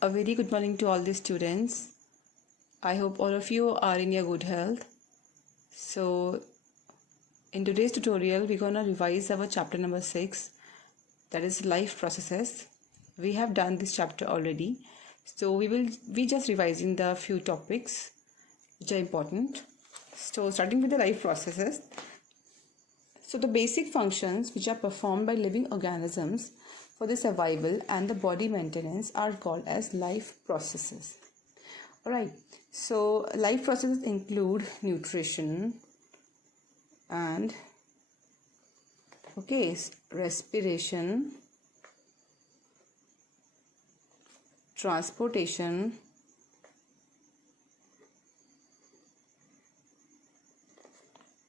A very good morning to all the students. I hope all of you are in your good health. So, in today's tutorial, we're gonna revise our chapter number 6, that is life processes. We have done this chapter already, so we will be just revising the few topics which are important. So, starting with the life processes. So, the basic functions which are performed by living organisms for the survival and the body maintenance are called as life processes. Alright, so life processes include nutrition and respiration, transportation,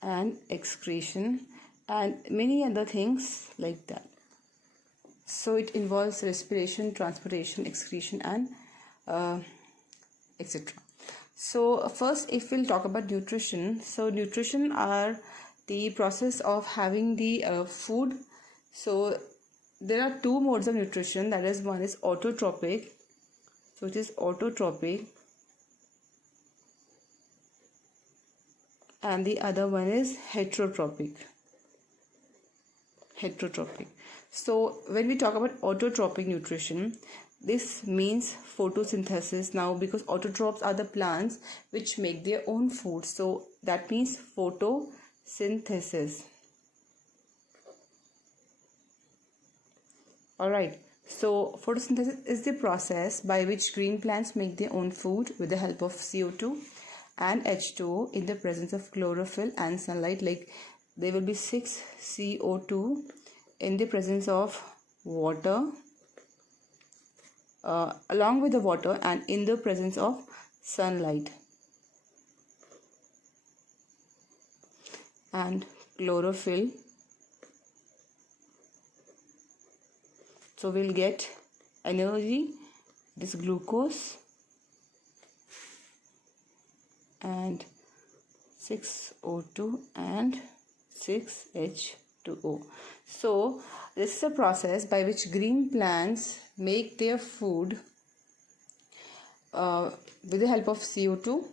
and excretion, and many other things like that. So it involves respiration, transportation, excretion, and etc. So first, if we'll talk about nutrition, so nutrition are the process of having the food. So there are two modes of nutrition, that is, one is autotrophic, so it is autotrophic, and the other one is heterotrophic. So when we talk about autotrophic nutrition, this means photosynthesis. Now, because autotrophs are the plants which make their own food, so that means photosynthesis. Alright, so photosynthesis is the process by which green plants make their own food with the help of CO2 and H2O in the presence of chlorophyll and sunlight. Like there will be 6 CO2 in the presence of water, along with the water, and in the presence of sunlight, and chlorophyll. So we'll get energy, this glucose, and 6O2 and 6H2O. So this is a process by which green plants make their food with the help of CO2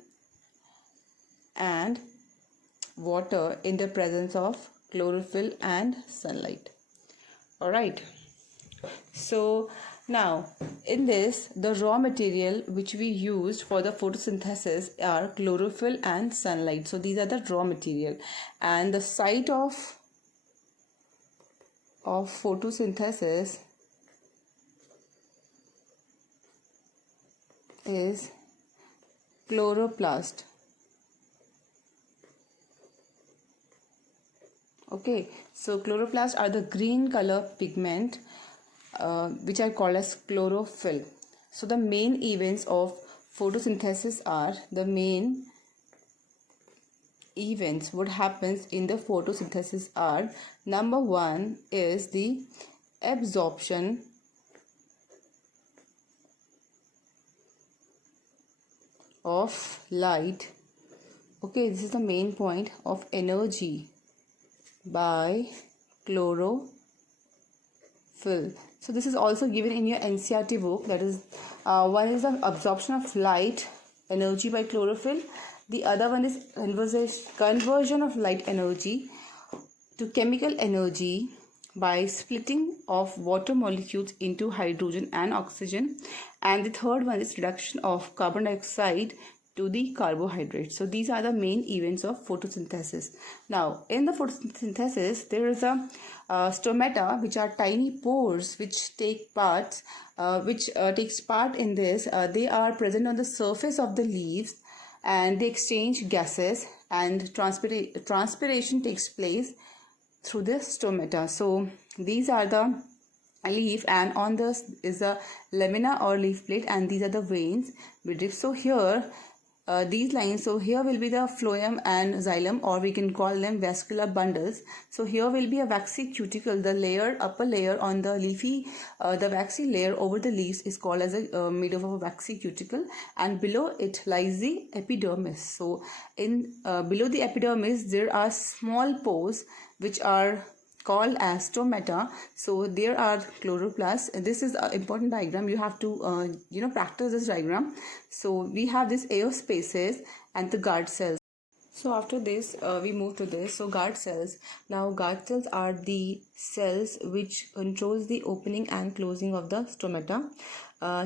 and water in the presence of chlorophyll and sunlight. Alright, so now in this, the raw material which we used for the photosynthesis are chlorophyll and sunlight. So these are the raw material, and the site of photosynthesis is chloroplast. Okay, so chloroplasts are the green color pigment which are called as chlorophyll. So the main events of photosynthesis are, the main events what happens in the photosynthesis are, number one is the absorption of light. Okay, this is the main point of energy by chlorophyll. So this is also given in your NCERT book, that is one is the absorption of light energy by chlorophyll, the other one is conversion of light energy to chemical energy by splitting of water molecules into hydrogen and oxygen, and the third one is reduction of carbon dioxide to the carbohydrates. So these are the main events of photosynthesis. Now in the photosynthesis, there is a stomata, which are tiny pores which takes part in this. They are present on the surface of the leaves, and they exchange gases, and transpiration takes place through the stomata. So these are the leaf, and on this is the lamina or leaf plate, and these are the veins. So here these lines, so here will be the phloem and xylem, or we can call them vascular bundles. So here will be a waxy cuticle, the layer, upper layer on the leafy, the waxy layer over the leaves is called as a made of a waxy cuticle, and below it lies the epidermis. So in below the epidermis there are small pores which are called as stomata. So there are chloroplasts. This is an important diagram. You have to practice this diagram. So we have this air spaces and the guard cells. So after this we move to this. So guard cells. Now guard cells are the cells which controls the opening and closing of the stomata.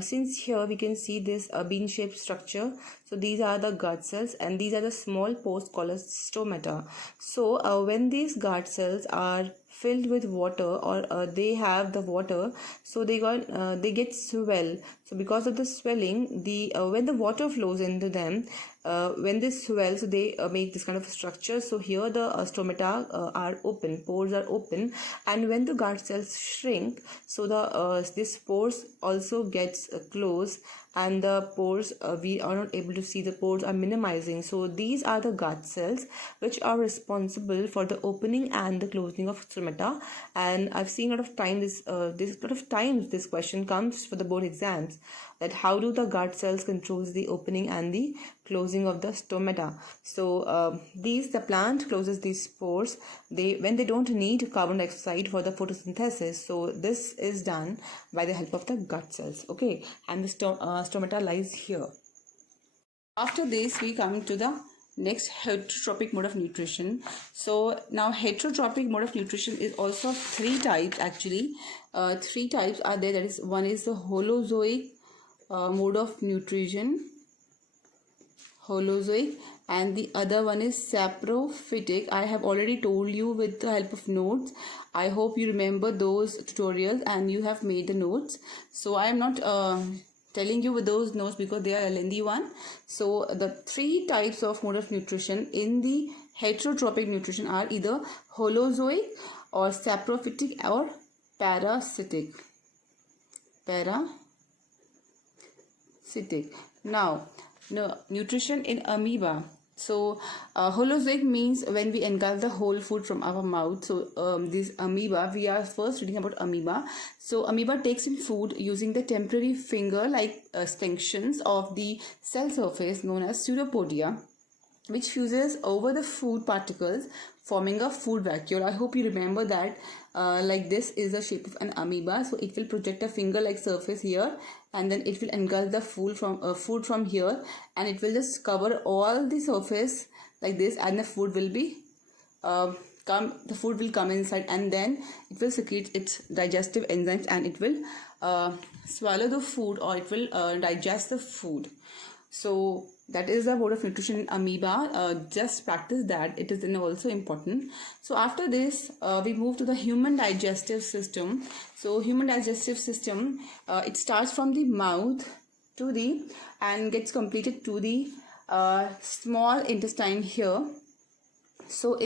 Since here we can see this bean shaped structure, so these are the guard cells and these are the small pores called as stomata. So when these guard cells are filled with water, or they have the water, so they get swell. So because of the swelling, the when the water flows into them, when they swell, so they make this kind of structure. So here the stomata are open, pores are open, and when the guard cells shrink, so the this pores also gets closed, and the pores we are not able to see, the pores are minimizing. So these are the guard cells which are responsible for the opening and the closing of stomata. And I've seen a lot of time this question comes for the board exams, that how do the guard cells controls the opening and the closing of the stomata. So the plant closes these pores when they don't need carbon dioxide for the photosynthesis. So this is done by the help of the guard cells. Okay, and the stomata lies here. After this we come to the next, heterotrophic mode of nutrition. So now heterotrophic mode of nutrition is also 3 types actually. 3 types are there. That is, one is the holozoic mode of nutrition, and the other one is saprophytic. I have already told you with the help of notes. I hope you remember those tutorials and you have made the notes. So I am not telling you with those notes because they are a lengthy one. So the 3 types of mode of nutrition in the heterotrophic nutrition are either holozoic or saprophytic or parasitic. Now, nutrition in amoeba. So holozoic means when we engulf the whole food from our mouth. So this amoeba, we are first reading about amoeba. So amoeba takes in food using the temporary finger-like extensions of the cell surface known as pseudopodia, which fuses over the food particles, forming a food vacuole. I hope you remember that. Like this is the shape of an amoeba. So it will project a finger-like surface here, and then it will engulf the food from here, and it will just cover all the surface like this, and the food will be come inside, and then it will secrete its digestive enzymes, and it will swallow the food, or it will digest the food. So that is the mode of nutrition in amoeba. Just practice that. It is also important. So after this, we move to the human digestive system. So human digestive system, it starts from the mouth and gets completed to the small intestine here. So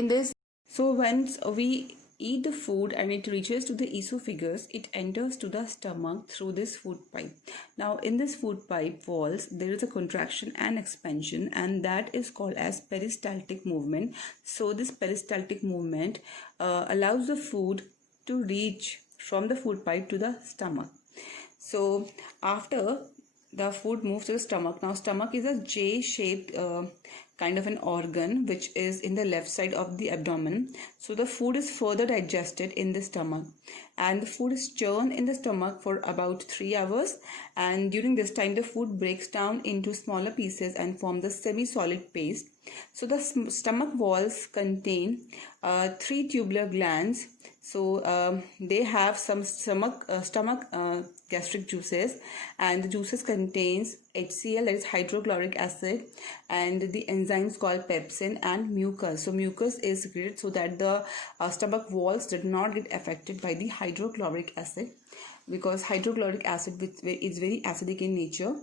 once we eat the food and it reaches to the esophagus, it enters to the stomach through this food pipe. Now in this food pipe walls, there is a contraction and expansion, and that is called as peristaltic movement. So this peristaltic movement allows the food to reach from the food pipe to the stomach. So after the food moves to the stomach, now stomach is a J-shaped kind of an organ which is in the left side of the abdomen. So the food is further digested in the stomach, and the food is churned in the stomach for about 3 hours, and during this time the food breaks down into smaller pieces and forms the semi-solid paste. So the stomach walls contain 3 tubular glands. So they have some stomach gastric juices, and the juices contains HCl, that is hydrochloric acid, and the enzymes called pepsin and mucus. So mucus is secreted so that the stomach walls did not get affected by the hydrochloric acid, because hydrochloric acid is very acidic in nature.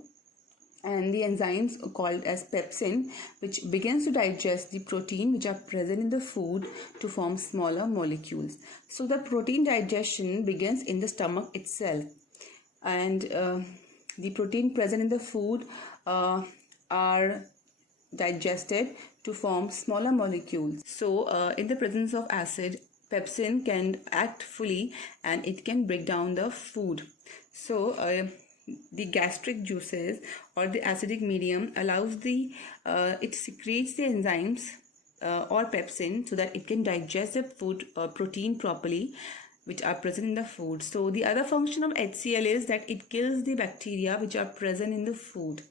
And the enzymes called as pepsin, which begins to digest the protein which are present in the food to form smaller molecules. So the protein digestion begins in the stomach itself, and the protein present in the food are digested to form smaller molecules. So in the presence of acid, pepsin can act fully and it can break down the food. So the gastric juices or the acidic medium allows it secretes the enzymes or pepsin so that it can digest the food protein properly, which are present in the food. So the other function of HCl is that it kills the bacteria which are present in the food,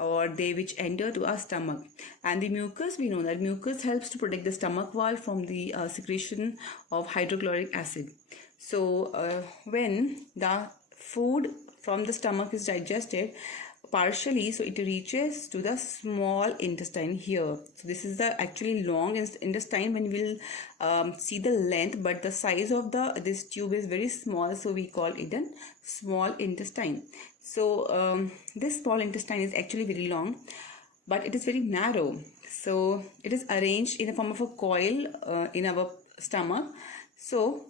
or they which enter to our stomach. And the mucus, we know that mucus helps to protect the stomach wall from the secretion of hydrochloric acid. So when the food from the stomach is digested partially, so it reaches to the small intestine here. So this is the actually long intestine when we will see the length, but the size of this tube is very small, so we call it a small intestine. So this small intestine is actually very long, but it is very narrow. So it is arranged in the form of a coil in our stomach. So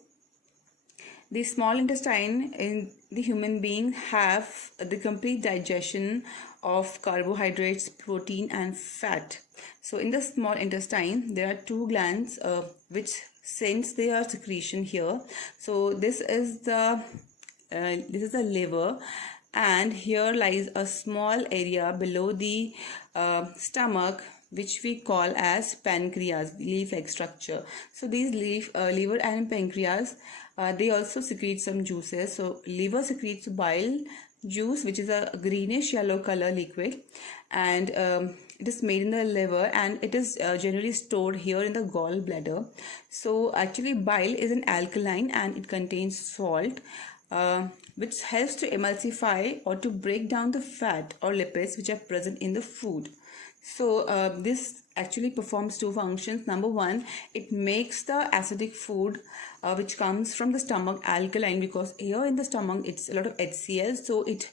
the small intestine in the human being have the complete digestion of carbohydrates, protein and fat. So in the small intestine there are two glands which sends their secretion here. So this is the liver, and here lies a small area below the stomach which we call as pancreas, leaf-like structure. So these liver and pancreas, they also secrete some juices. So liver secretes bile juice, which is a greenish yellow color liquid, and it is made in the liver, and it is generally stored here in the gallbladder. So actually bile is an alkaline and it contains salt, which helps to emulsify or to break down the fat or lipids which are present in the food. So this actually performs two functions. Number one, it makes the acidic food which comes from the stomach alkaline, because here in the stomach it's a lot of HCl, so it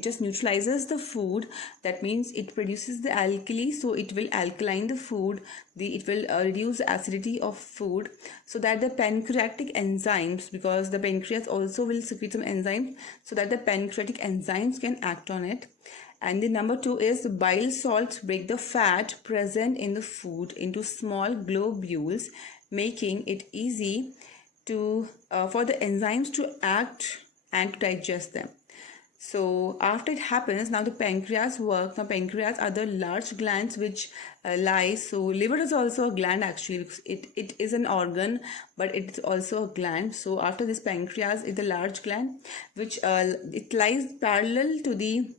just neutralizes the food. That means it produces the alkali, so it will alkaline the food. It will reduce the acidity of food, so that the pancreatic enzymes, because the pancreas also will secrete some enzymes, so that the pancreatic enzymes can act on it. And the number two is bile salts break the fat present in the food into small globules, making it easy to for the enzymes to act and to digest them. So after it happens, now the pancreas works. Now pancreas are the large glands which lies. So liver is also a gland actually, because it is an organ, but it is also a gland. So after this, pancreas is the large gland which it lies parallel to the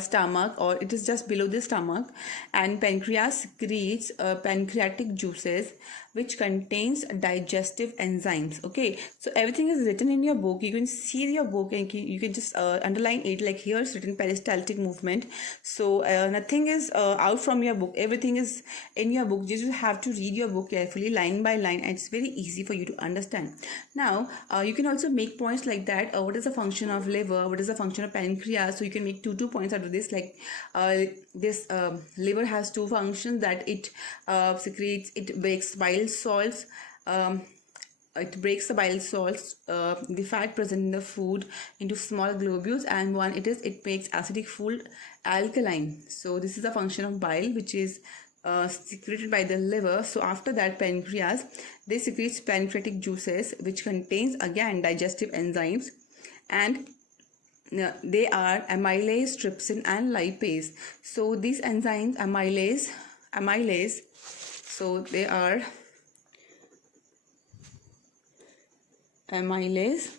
stomach, or it is just below the stomach, and pancreas secretes pancreatic juices which contains digestive enzymes. Okay, so everything is written in your book. You can see your book and you can just underline it, like here it's written peristaltic movement. So nothing is out from your book, everything is in your book. You just have to read your book carefully line by line, and it's very easy for you to understand. Now you can also make points like that. What is the function of liver, what is the function of pancreas? So you can make two points out of this, like this liver has two functions, that it secretes, it breaks bile salts, it breaks the bile salts, the fat present in the food, into small globules, and one it makes acidic food alkaline. So this is the function of bile, which is secreted by the liver. So after that, pancreas, they secretes pancreatic juices which contains again digestive enzymes, and they are amylase, trypsin and lipase. So these enzymes, amylase, so they are amylase,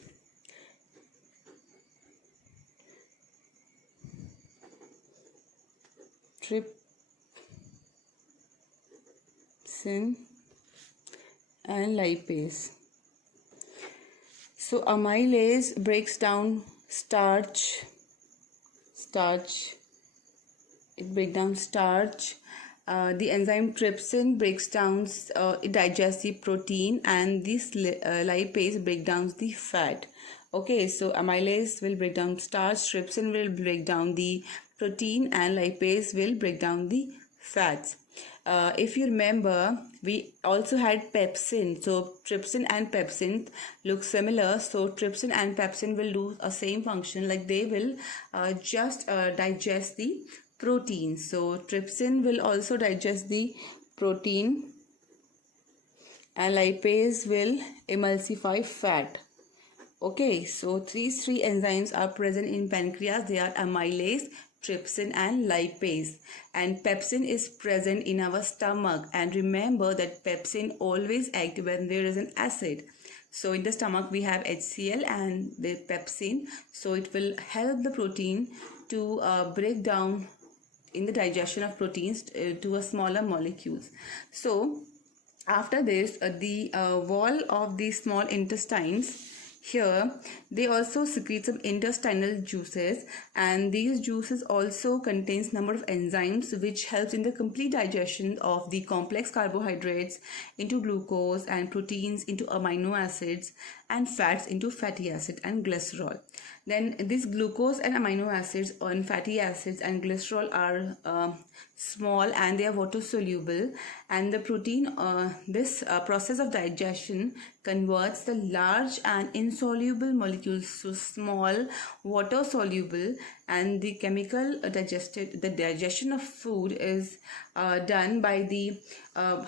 trypsin and lipase. So amylase breaks down starch, it breaks down starch. The enzyme trypsin breaks down, it digests the protein, and this lipase breaks down the fat. Okay, so amylase will break down starch, trypsin will break down the protein, and lipase will break down the fats. If you remember, we also had pepsin. So trypsin and pepsin look similar. So trypsin and pepsin will do a same function, like they will just digest the protein. So trypsin will also digest the protein, and lipase will emulsify fat. Okay, so these three enzymes are present in pancreas. They are amylase, trypsin and lipase, and pepsin is present in our stomach. And remember that pepsin always acts when there is an acid. So in the stomach we have HCl and the pepsin, so it will help the protein to break down in the digestion of proteins to a smaller molecules. So after this, the wall of the small intestines, here they also secrete some intestinal juices, and these juices also contains number of enzymes which helps in the complete digestion of the complex carbohydrates into glucose, and proteins into amino acids, and fats into fatty acid and glycerol. Then these glucose and amino acids and fatty acids and glycerol are small and they are water soluble, and the protein this process of digestion converts the large and insoluble molecules to small water soluble, and the digestion of food is done by the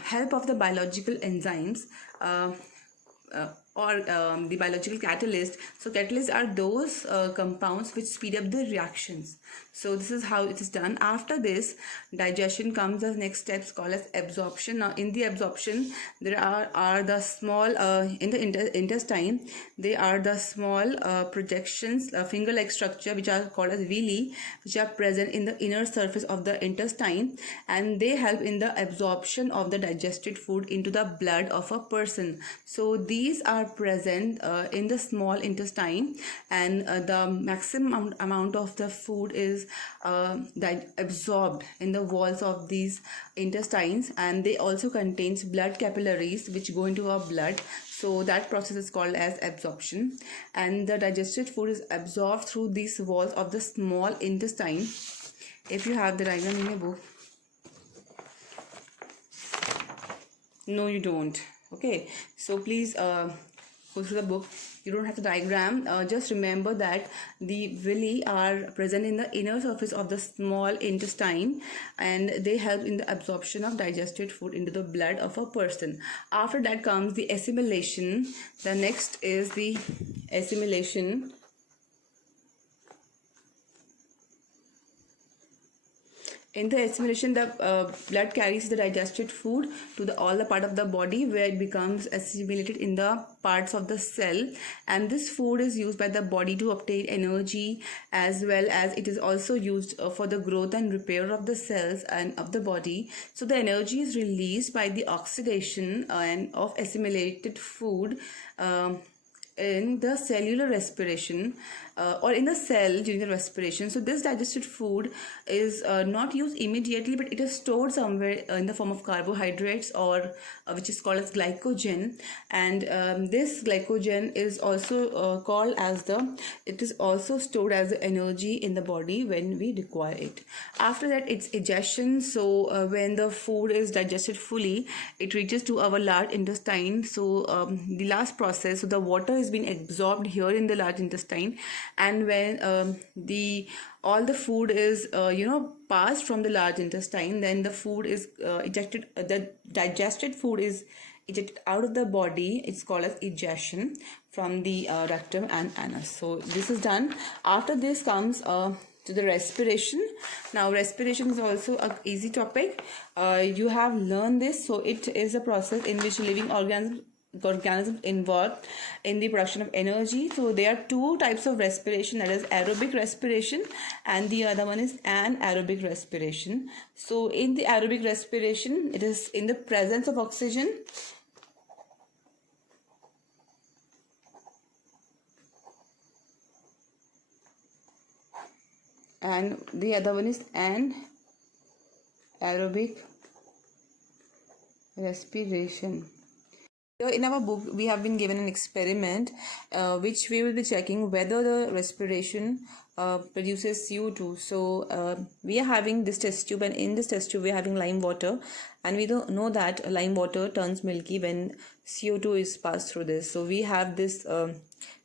help of the biological enzymes or the biological catalyst. So catalysts are those compounds which speed up the reactions. So this is how it is done. After this, digestion comes as next steps called as absorption. Now in the absorption, there are the small in the intestine, they are the small projections, finger-like structure which are called as villi, which are present in the inner surface of the intestine, and they help in the absorption of the digested food into the blood of a person. So these are present in the small intestine, and the maximum amount of the food is absorbed in the walls of these intestines, and they also contains blood capillaries which go into our blood. So that process is called as absorption, and the digested food is absorbed through these walls of the small intestine. If you have the diagram in your book. No, you don't. Okay, so please go through the book. You don't have the diagram. Just remember that the villi are present in the inner surface of the small intestine, and they help in the absorption of digested food into the blood of a person. After that comes the assimilation. The next is the assimilation. In the assimilation, the blood carries the digested food to all the part of the body, where it becomes assimilated in the parts of the cell, and this food is used by the body to obtain energy, as well as it is also used for the growth and repair of the cells and of the body. So the energy is released by the oxidation and of assimilated food in the cellular respiration or in the cell during the respiration. So this digested food is not used immediately, but it is stored somewhere in the form of carbohydrates, or which is called as glycogen, and this glycogen is also called as it is also stored as energy in the body when we require it. After that, it's digestion. So when the food is digested fully, it reaches to our large intestine. So the last process, so the water is being absorbed here in the large intestine, and when all the food is passed from the large intestine, then the food is ejected, the digested food is ejected out of the body. It's called as egestion from the rectum and anus. So this is done. After this comes to the respiration. Now respiration is also an easy topic. You have learned this. So it is a process in which living organisms involved in the production of energy. So there are two types of respiration, that is aerobic respiration, and the other one is anaerobic respiration. So in the aerobic respiration, it is in the presence of oxygen, and the other one is anaerobic respiration. Here in our book, we have been given an experiment which we will be checking whether the respiration produces CO2. So we are having this test tube, and in this test tube we are having lime water, and we don't know that lime water turns milky when CO2 is passed through this. So we have this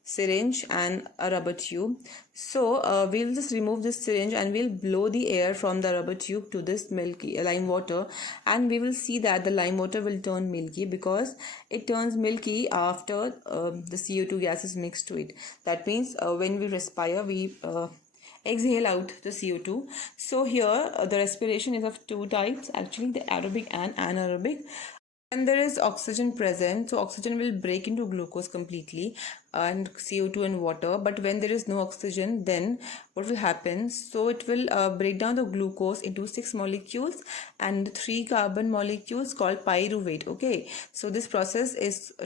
syringe and a rubber tube. So we'll just remove this syringe and we'll blow the air from the rubber tube to this milky lime water, and we will see that the lime water will turn milky, because it turns milky after the CO2 gas is mixed to it. That means when we respire, we exhale out the CO2. So here the respiration is of two types, actually, the aerobic and anaerobic. When there is oxygen present, so oxygen will break into glucose completely and CO2 and water. But when there is no oxygen, then what will happen? So it will break down the glucose into 6 molecules and 3 carbon molecules called pyruvate. Okay, so this process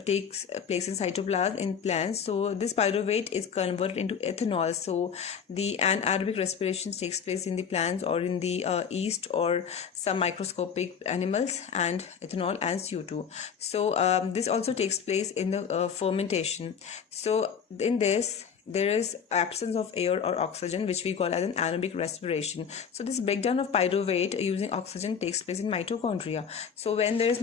takes place in cytoplasm in plants. So this pyruvate is converted into ethanol. So the anaerobic respiration takes place in the plants or in the yeast or some microscopic animals, and ethanol and CO2. So this also takes place in the fermentation. So in this there is absence of air or oxygen, which we call as an anaerobic respiration. So this breakdown of pyruvate using oxygen takes place in mitochondria. So when there is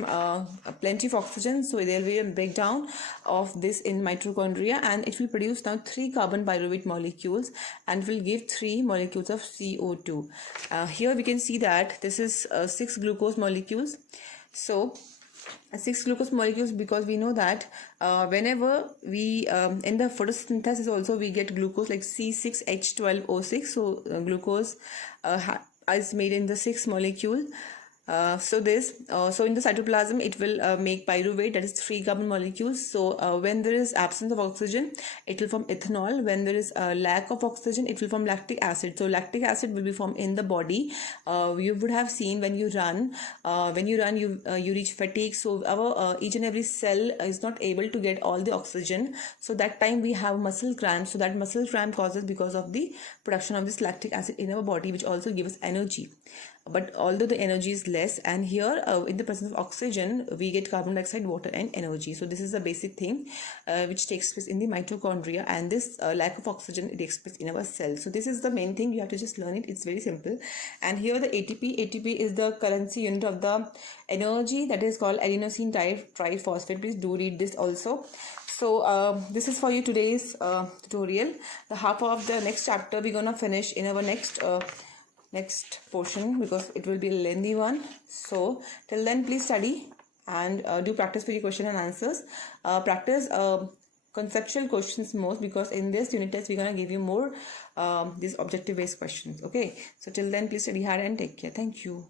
plenty of oxygen, so there will be a breakdown of this in mitochondria, and it will produce now 3 carbon pyruvate molecules and will give 3 molecules of CO2. Here we can see that this is 6 glucose molecules. So 6 glucose molecules, because we know that whenever we in the photosynthesis also we get glucose like C6H12O6. So glucose is made in the 6 molecule. So in the cytoplasm it will make pyruvate, that is 3 carbon molecules. So when there is absence of oxygen, it will form ethanol. When there is lack of oxygen, it will form lactic acid. So lactic acid will be formed in the body. You would have seen when you run, you reach fatigue. So our each and every cell is not able to get all the oxygen. So that time we have muscle cramps. So that muscle cramp causes because of the production of this lactic acid in our body, which also gives us energy. But although the energy is less, and here in the presence of oxygen we get carbon dioxide, water and energy. So this is the basic thing which takes place in the mitochondria, and this lack of oxygen, it takes place in our cells. So this is the main thing, you have to just learn it. It's very simple. And here the ATP is the currency unit of the energy, that is called adenosine triphosphate. Please do read this also. So this is for you today's tutorial. The half of the next chapter we're gonna finish in our next portion, because it will be a lengthy one. So till then, please study and do practice for your question and answers. Practice conceptual questions most, because in this unit test we're gonna give you more these objective based questions. Okay, so till then, please study hard and take care. Thank you.